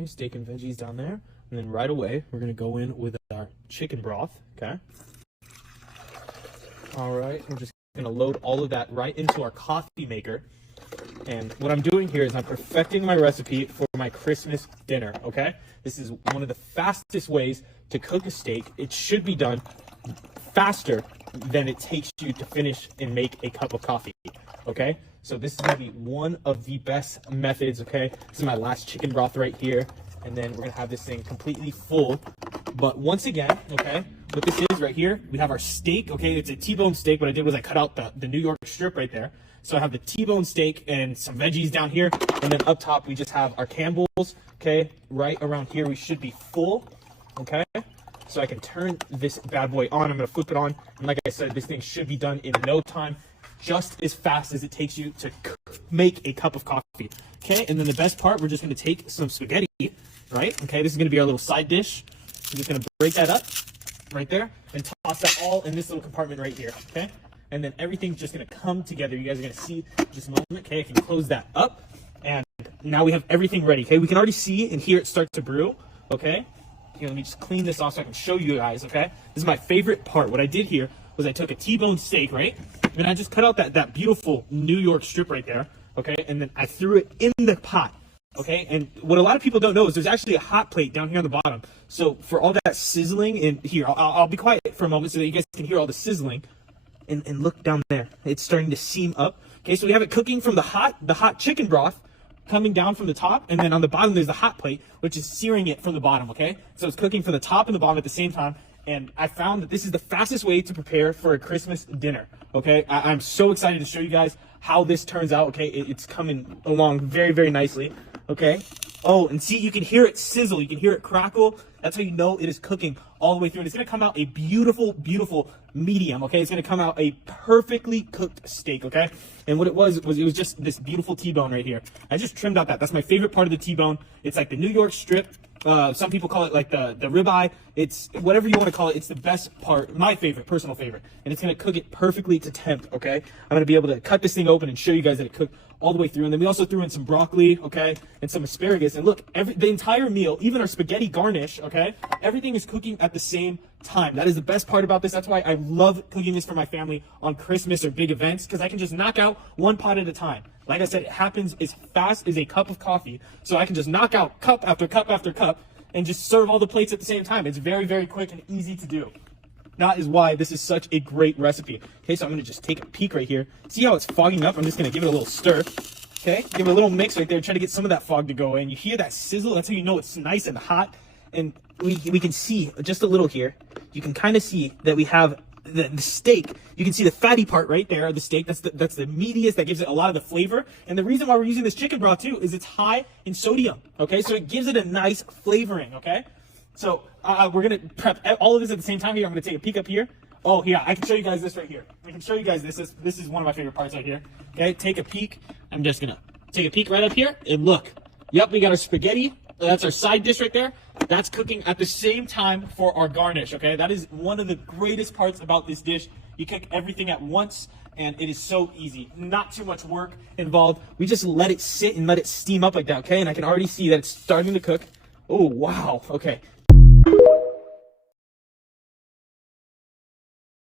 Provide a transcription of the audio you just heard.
Okay, steak and veggies down there. And then right away, we're gonna go in with our chicken broth, okay? All right, we're just gonna load all of that right into our coffee maker. And what I'm doing here is I'm perfecting my recipe for my Christmas dinner, okay? This is one of the fastest ways to cook a steak. It should be done faster than it takes you to finish and make a cup of coffee, okay? So this is gonna be one of the best methods, okay? This is my last chicken broth right here. And then we're gonna have this thing completely full. But once again, okay, what this is right here, we have our steak, okay? It's a T-bone steak. What I did was I cut out the New York strip right there. So I have the T-bone steak and some veggies down here. And then up top, we just have our Campbell's, okay? Right around here, we should be full, okay? So I can turn this bad boy on. I'm gonna flip it on. And like I said, this thing should be done in no time, just as fast as it takes you to make a cup of coffee, okay? And then the best part, we're just gonna take some spaghetti, right? Okay, this is gonna be our little side dish. We're just gonna break that up right there and toss that all in this little compartment right here, okay? And then everything's just gonna come together. You guys are gonna see just a moment, okay? I can close that up, and now we have everything ready, okay? We can already see and hear it start to brew, okay? Here, let me just clean this off so I can show you guys, okay? This is my favorite part. What I did here was I took a T-bone steak, right? And I just cut out that beautiful New York strip right there, okay? And then I threw it in the pot, okay? And what a lot of people don't know is there's actually a hot plate down here on the bottom. So for all that sizzling, and here, I'll be quiet for a moment so that you guys can hear all the sizzling. And look down there, it's starting to seam up. Okay, so we have it cooking from the hot chicken broth coming down from the top, and then on the bottom there's the hot plate, which is searing it from the bottom, okay? So it's cooking from the top and the bottom at the same time, and I found that this is the fastest way to prepare for a Christmas dinner, okay? I'm so excited to show you guys how this turns out, okay? It's coming along very, very nicely, okay? Oh, and see, you can hear it sizzle, you can hear it crackle. That's how you know it is cooking all the way through. And it's gonna come out a beautiful, beautiful medium, okay? It's gonna come out a perfectly cooked steak, okay? And what it was just this beautiful T-bone right here. I just trimmed out that's my favorite part of the T-bone. It's like the New York strip. Some people call it like the ribeye. It's whatever you want to call it. It's the best part, my favorite, personal favorite. And it's gonna cook it perfectly to temp, okay? I'm gonna be able to cut this thing open and show you guys that it cooked all the way through. And then we also threw in some broccoli, okay, and some asparagus. And look, the entire meal, even our spaghetti garnish, okay, everything is cooking at the same time. That is the best part about this. That's why I love cooking this for my family on Christmas or big events, because I can just knock out one pot at a time. Like I said, it happens as fast as a cup of coffee. So I can just knock out cup after cup after cup and just serve all the plates at the same time. It's very, very quick and easy to do. That is why this is such a great recipe. Okay, so I'm gonna just take a peek right here. See how it's fogging up? I'm just gonna give it a little stir. Okay, give it a little mix right there. Try to get some of that fog to go away. And you hear that sizzle? That's how you know it's nice and hot. And we can see just a little here. You can kind of see that we have the steak. You can see the fatty part right there, the steak. That's the meatiest. That gives it a lot of the flavor. And the reason why we're using this chicken broth too is it's high in sodium. Okay, so it gives it a nice flavoring. Okay, so we're gonna prep all of this at the same time here. I'm gonna take a peek up here. Oh yeah, I can show you guys this right here. I can show you guys this. This is one of my favorite parts right here. Okay, take a peek. I'm just gonna take a peek right up here and look. Yep, we got our spaghetti. That's our side dish right there. That's cooking at the same time for our garnish, okay? That is one of the greatest parts about this dish. You cook everything at once, and it is so easy. Not too much work involved. We just let it sit and let it steam up like that, okay? And I can already see that it's starting to cook. Oh, wow, okay.